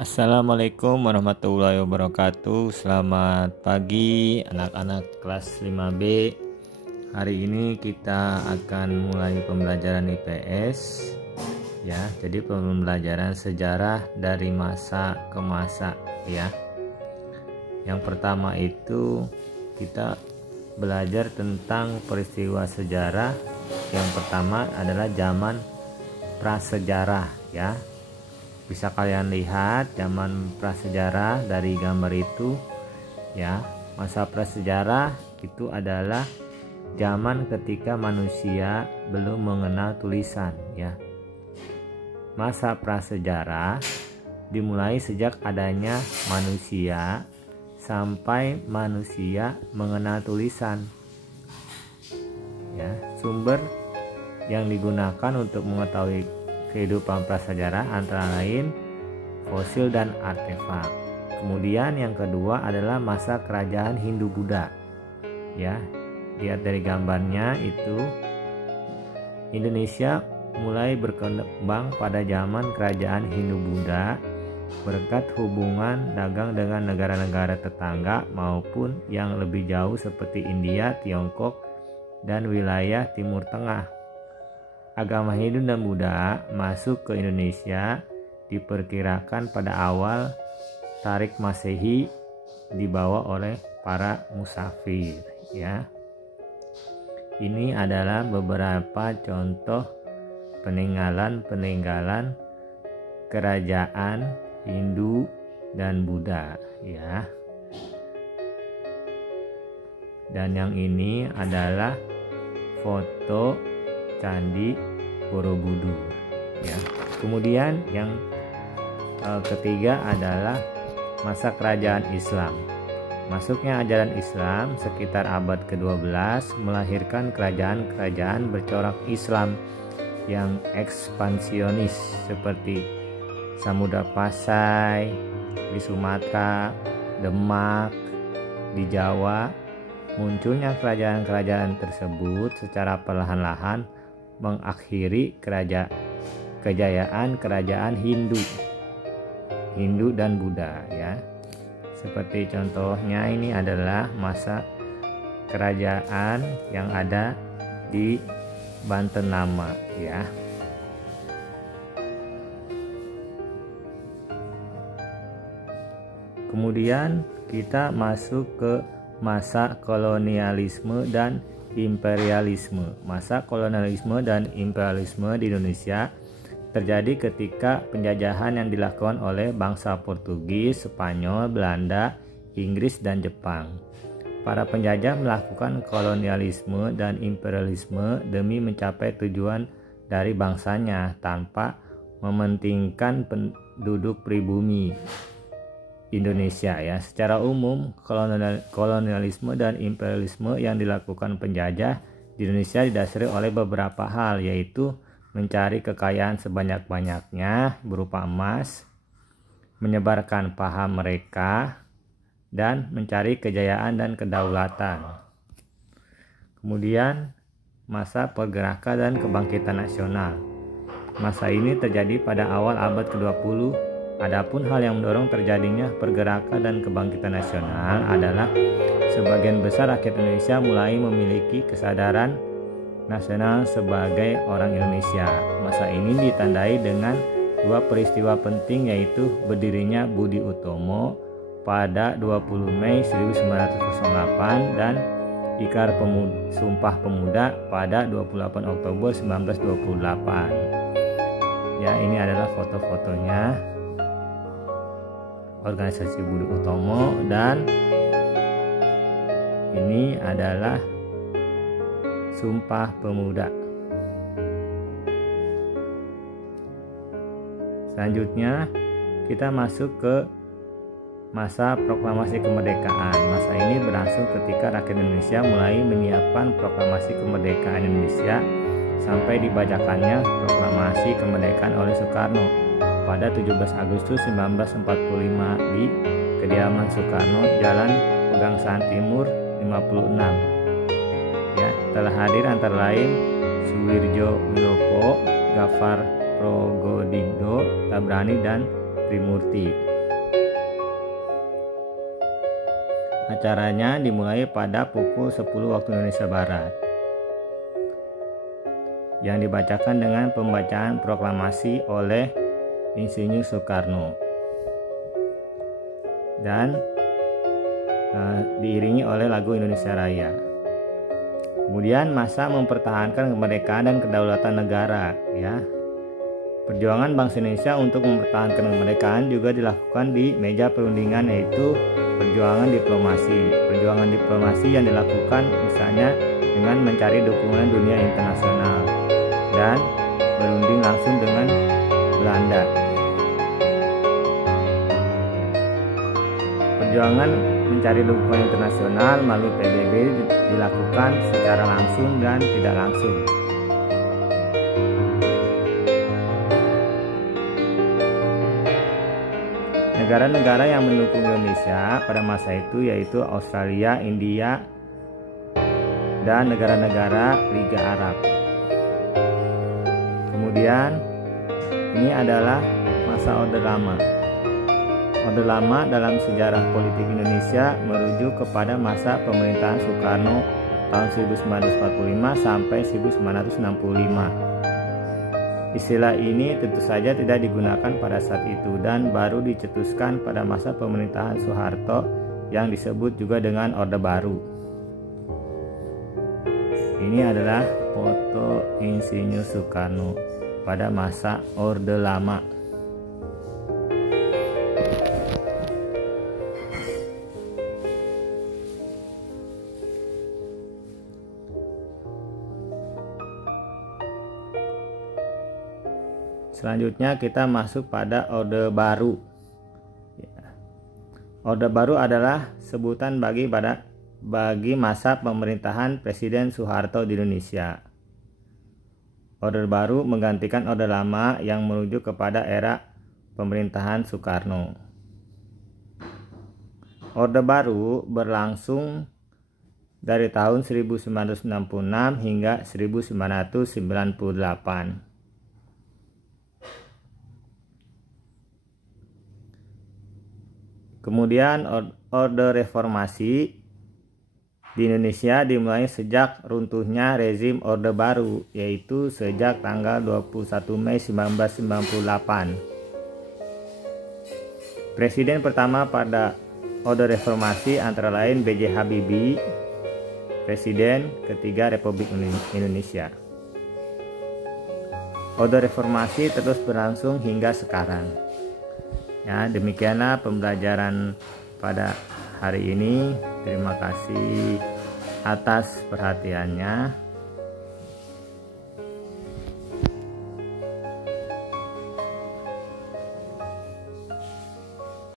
Assalamualaikum warahmatullahi wabarakatuh. Selamat pagi anak-anak kelas 5B. Hari ini kita akan mulai pembelajaran IPS ya. Jadi pembelajaran sejarah dari masa ke masa ya. Yang pertama itu kita belajar tentang peristiwa sejarah. Yang pertama adalah zaman prasejarah ya. Bisa kalian lihat zaman prasejarah dari gambar itu ya. Masa prasejarah itu adalah zaman ketika manusia belum mengenal tulisan ya. Masa prasejarah dimulai sejak adanya manusia sampai manusia mengenal tulisan ya. Sumber yang digunakan untuk mengetahui kehidupan prasejarah antara lain fosil dan artefak. Kemudian yang kedua adalah masa kerajaan Hindu-Buddha ya. Lihat dari gambarnya itu Indonesia mulai berkembang pada zaman kerajaan Hindu-Buddha berkat hubungan dagang dengan negara-negara tetangga maupun yang lebih jauh seperti India, Tiongkok, dan wilayah Timur Tengah. Agama Hindu dan Buddha masuk ke Indonesia diperkirakan pada awal Tarik Masehi dibawa oleh para musafir ya. Ini adalah beberapa contoh peninggalan kerajaan Hindu dan Buddha ya. Dan yang ini adalah foto Candi Borobudur ya. Kemudian yang ketiga adalah masa kerajaan Islam. Masuknya ajaran Islam sekitar abad ke-12 melahirkan kerajaan-kerajaan bercorak Islam yang ekspansionis seperti Samudra Pasai di Sumatera, Demak di Jawa. Munculnya kerajaan-kerajaan tersebut secara perlahan-lahan mengakhiri kejayaan kerajaan Hindu dan Buddha ya. Seperti contohnya ini adalah masa kerajaan yang ada di Banten Lama ya. Kemudian kita masuk ke masa kolonialisme dan imperialisme. Masa kolonialisme dan imperialisme di Indonesia terjadi ketika penjajahan yang dilakukan oleh bangsa Portugis, Spanyol, Belanda, Inggris, dan Jepang. Para penjajah melakukan kolonialisme dan imperialisme demi mencapai tujuan dari bangsanya tanpa mementingkan penduduk pribumi Indonesia ya. Secara umum kolonialisme dan imperialisme yang dilakukan penjajah di Indonesia didasari oleh beberapa hal, yaitu mencari kekayaan sebanyak-banyaknya berupa emas, menyebarkan paham mereka, dan mencari kejayaan dan kedaulatan. Kemudian masa pergerakan dan kebangkitan nasional. Masa ini terjadi pada awal abad ke-20. Adapun hal yang mendorong terjadinya pergerakan dan kebangkitan nasional adalah sebagian besar rakyat Indonesia mulai memiliki kesadaran nasional sebagai orang Indonesia. Masa ini ditandai dengan dua peristiwa penting, yaitu berdirinya Budi Utomo pada 20 Mei 1908 dan Ikrar Sumpah Pemuda pada 28 Oktober 1928. Ya, ini adalah foto-fotonya organisasi Budi Utomo, dan ini adalah Sumpah Pemuda. Selanjutnya kita masuk ke masa proklamasi kemerdekaan. Masa ini berlangsung ketika rakyat Indonesia mulai menyiapkan proklamasi kemerdekaan Indonesia sampai dibacakannya proklamasi kemerdekaan oleh Soekarno pada 17 Agustus 1945 di kediaman Soekarno, Jalan Pegangsaan Timur 56. Ya, telah hadir antara lain Suwirjo Wilopo, Gafar Progodigdo Tabrani, dan Trimurti. Acaranya dimulai pada pukul 10 waktu Indonesia Barat, yang dibacakan dengan pembacaan proklamasi oleh Insinyur Soekarno dan diiringi oleh lagu Indonesia Raya. Kemudian masa mempertahankan kemerdekaan dan kedaulatan negara, ya. Perjuangan bangsa Indonesia untuk mempertahankan kemerdekaan juga dilakukan di meja perundingan, yaitu perjuangan diplomasi. Perjuangan diplomasi yang dilakukan misalnya dengan mencari dukungan dunia internasional dan berunding langsung dengan Belanda. Perjuangan mencari dukungan internasional melalui PBB dilakukan secara langsung dan tidak langsung. Negara-negara yang mendukung Indonesia pada masa itu yaitu Australia, India, dan negara-negara Liga Arab. Kemudian ini adalah masa Orde Lama. Orde Lama dalam sejarah politik Indonesia merujuk kepada masa pemerintahan Soekarno tahun 1945 sampai 1965. Istilah ini tentu saja tidak digunakan pada saat itu dan baru dicetuskan pada masa pemerintahan Soeharto yang disebut juga dengan Orde Baru. Ini adalah foto Insinyur Soekarno pada masa Orde Lama. Selanjutnya kita masuk pada Orde Baru. Orde Baru adalah sebutan bagi masa pemerintahan Presiden Soeharto di Indonesia. Orde Baru menggantikan Orde Lama yang merujuk kepada era pemerintahan Soekarno. Orde Baru berlangsung dari tahun 1966 hingga 1998. Kemudian Orde Reformasi di Indonesia dimulai sejak runtuhnya rezim Orde Baru, yaitu sejak tanggal 21 Mei 1998. Presiden pertama pada Orde Reformasi antara lain B.J. Habibie, Presiden ketiga Republik Indonesia. Orde Reformasi terus berlangsung hingga sekarang. Ya, demikianlah pembelajaran pada hari ini. Terima kasih atas perhatiannya.